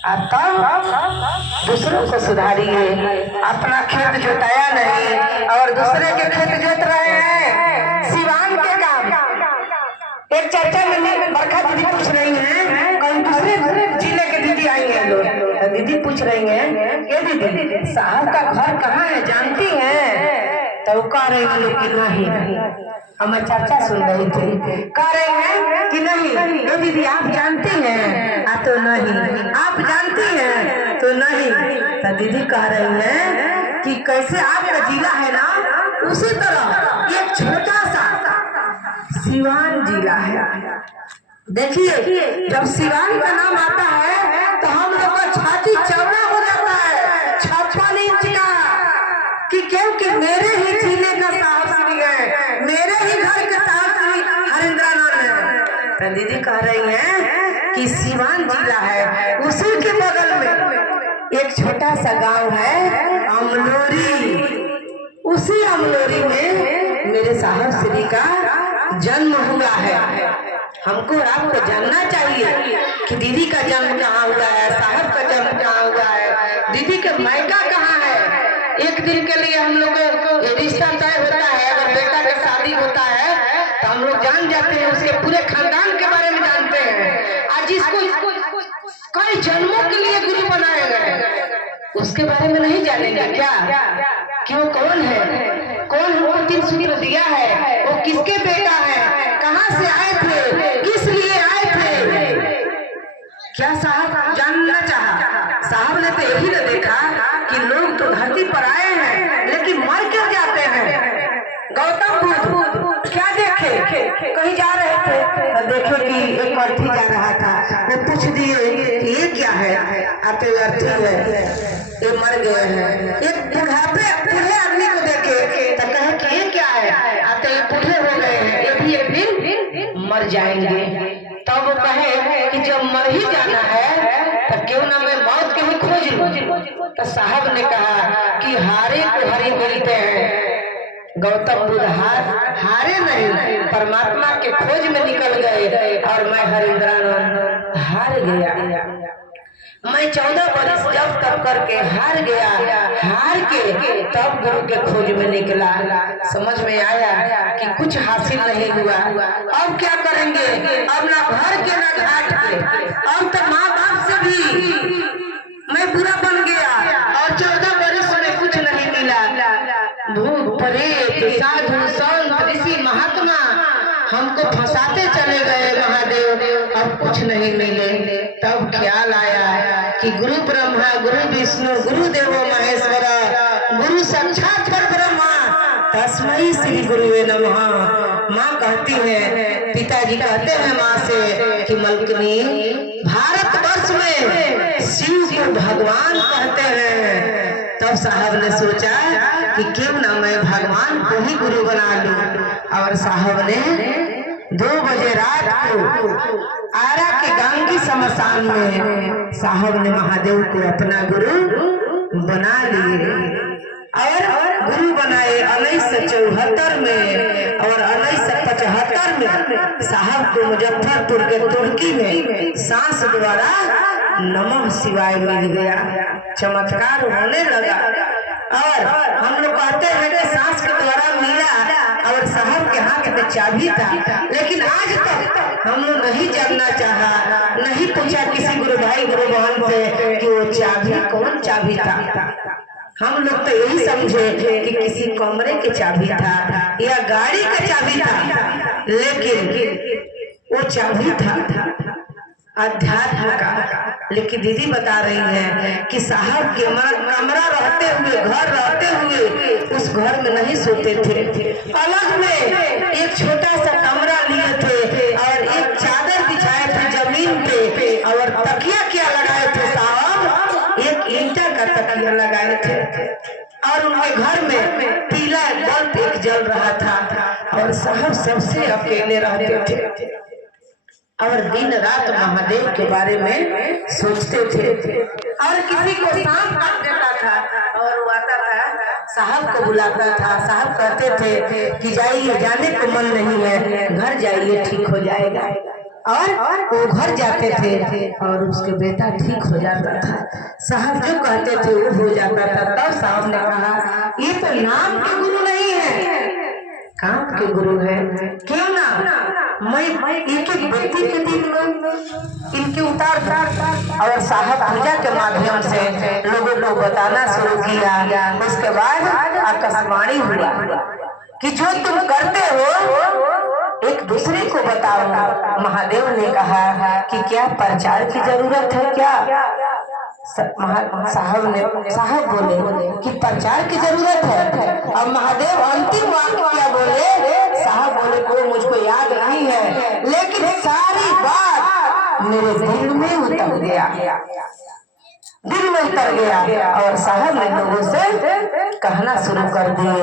अब दूसरों को सुधारिए। अपना खेत जोताया नहीं और दूसरे के खेत जोत रहे हैं। सिवान के काम एक चर्चा में बरखा दीदी पूछ रही हैं, कहीं दूसरे जिले के दीदी आई हैं लोग, दीदी पूछ रही हैं, ये दीदी साहब का घर कहाँ है जानती हैं? तो कह रही है कि नहीं। हम चर्चा सुन रही थी, कह रहे हैं कि नहीं। ये दीदी आप जानती हैं? तो नहीं। आप जानती हैं? तो नहीं। तो दीदी कह रही है कि कैसे आपका जिला है ना, उसी तरह एक छोटा सा सिवान जिला है। देखिए जब सिवान का नाम आता है तो हम लोग का छाती चौड़ा हो जाता है 56 इंच का, कि क्योंकि मेरे ही जिले का साहब श्री है, मेरे ही घर के साहब श्री हरिंद्रानंद है। तो दीदी कह रही है कि सिवान जिला है, उसी के बगल में एक छोटा सा गांव है अमलोरी। उसी अमलोरी में मेरे साहब श्री का जन्म हुआ है। हमको और आपको जानना चाहिए कि दीदी का जन्म कहाँ हुआ है, साहब का जन्म कहाँ हुआ है, दीदी के मायका कहाँ है। एक दिन के लिए हम लोग को रिश्ता तय होता है, अगर बेटा का शादी होता है तो हम लोग जान जाते हैं, उसके पूरे खानदान के बारे में जानते हैं। आज इसको कई जन्मों के लिए गुरु बनाए गए, उसके बारे में नहीं जानेंगे क्या? क्यों, कौन है, कौन हमको 3 सूत्र दिया है, वो किसके बेटा है, कहाँ से आए थे, किस लिए आए थे? क्या साहब जानना चाहा? साहब ने तो यही न देखा कि लोग तो धरती पर आए हैं लेकिन मर क्यों जाते हैं। गौतम बुद्ध क्या देखे, कहीं जा रहे थे तो देखे कि एक अर्थी जा रहा था, वो पूछ दिए कि ये क्या है? आते अर्थी है, ये मर गए हैं। एक बुढ़ापे बूढ़े आदमी को देखे तो कहे कि ये क्या है? आते ये बूढ़े हो गए हैं, ये भी एक दिन मर जाएंगे। तब वो कहे कि जब मर ही जाना है तो क्यों ना मैं मौत के ही खोज लूं। तो साहब ने कहा कि हारे को हरी मिलते हैं। गौतम बुद्ध हारे नहीं, परमात्मा के खोज में निकल गए और मैं हरिंद्रानंद हार गया। मैं 14 वर्ष जब तक करके हार गया, हार के तब गुरु के खोज में निकला। समझ में आया कि कुछ हासिल नहीं हुआ, अब क्या करेंगे? अब ना घर के ना घाट के, अब तो माँ बाप से भी मैं बुरा बन गया और 14 वर्ष में कुछ नहीं मिला। भूत प्रेत साधु संत ऋषि महात्मा हमको फंसाते चले गए महादेव, अब कुछ नहीं मिले। तब ख्याल आया कि गुरु ब्रह्मा गुरु विष्णु गुरु देवो महेश्वर गुरु साक्षात परब्रह्मा तस्मै श्री गुरुवे नमः। माँ कहती है, पिताजी कहते हैं माँ से कि मलकनी भारतवर्ष में शिव को भगवान कहते हैं। तब साहब ने सोचा कि क्यों ना मैं भगवान को ही गुरु बना लूं। और साहब ने 2 बजे रात को आरा के गांगी शमशान में साहब ने महादेव को अपना गुरु बना लिए और गुरु बनाए 1974 में। और 1975 में साहब को मुजफ्फरपुर के तुर्की में सांस द्वारा नमः शिवाय मिल गया, चमत्कार होने लगा। और हम लोग कहते हैं कि सांस के द्वारा मिला और साहब के हाथ में चाबी था, लेकिन आज तक हम लोग नहीं जानना चाहा, नहीं पूछा किसी गुरु भाई गुरु बहन से कि वो चाबी कौन चाबी था। हम लोग तो यही समझे कि किसी कमरे के चाबी था या गाड़ी का चाबी था, लेकिन वो चाबी था अध्यात्म का। लेकिन दीदी बता रही है कि साहब के कमरा रहते हुए, घर रहते हुए उस घर में नहीं सोते थे, अलग में एक छोटा सा कमरा लिए थे और एक चादर बिछाए थे जमीन पे और तकिया क्या लगाए थे साहब, एक ईंटा का तकिया लगाए थे। और उनके घर में पीला बल्ब एक जल रहा था और साहब सबसे अकेले रहते थे और दिन रात महादेव के बारे में सोचते थे। और किसी को सांप काट देता था और वो आता था साहब को बुलाता था, साहब कहते थे कि जाइए, जाने को मन नहीं है, घर जाइए ठीक हो जाएगा। और वो घर जाते थे और उसके बेटा ठीक हो जाता था। साहब जो कहते थे वो हो जाता था। तब साहब ने कहा ये तो नाम के गुरु नहीं है, काम के गुरु है। क्यों ना मैं एक एक व्यक्ति के दिन इनके उतार और साहब पूजा के माध्यम से लोगों को बताना शुरू किया। उसके बाद आकाशवाणी हुआ कि जो तुम करते हो एक दूसरे को बताओ। महादेव ने कहा कि क्या प्रचार की जरूरत है क्या? साहब बोले कि प्रचार की जरूरत है। अब महादेव अंतिम वाक्य क्या बोले? साहब बोले को मुझको याद नहीं है, लेकिन सारी बात मेरे दिल में उतर गया, दिल में उतर गया। और साहब ने लोगों से कहना शुरू कर दिए।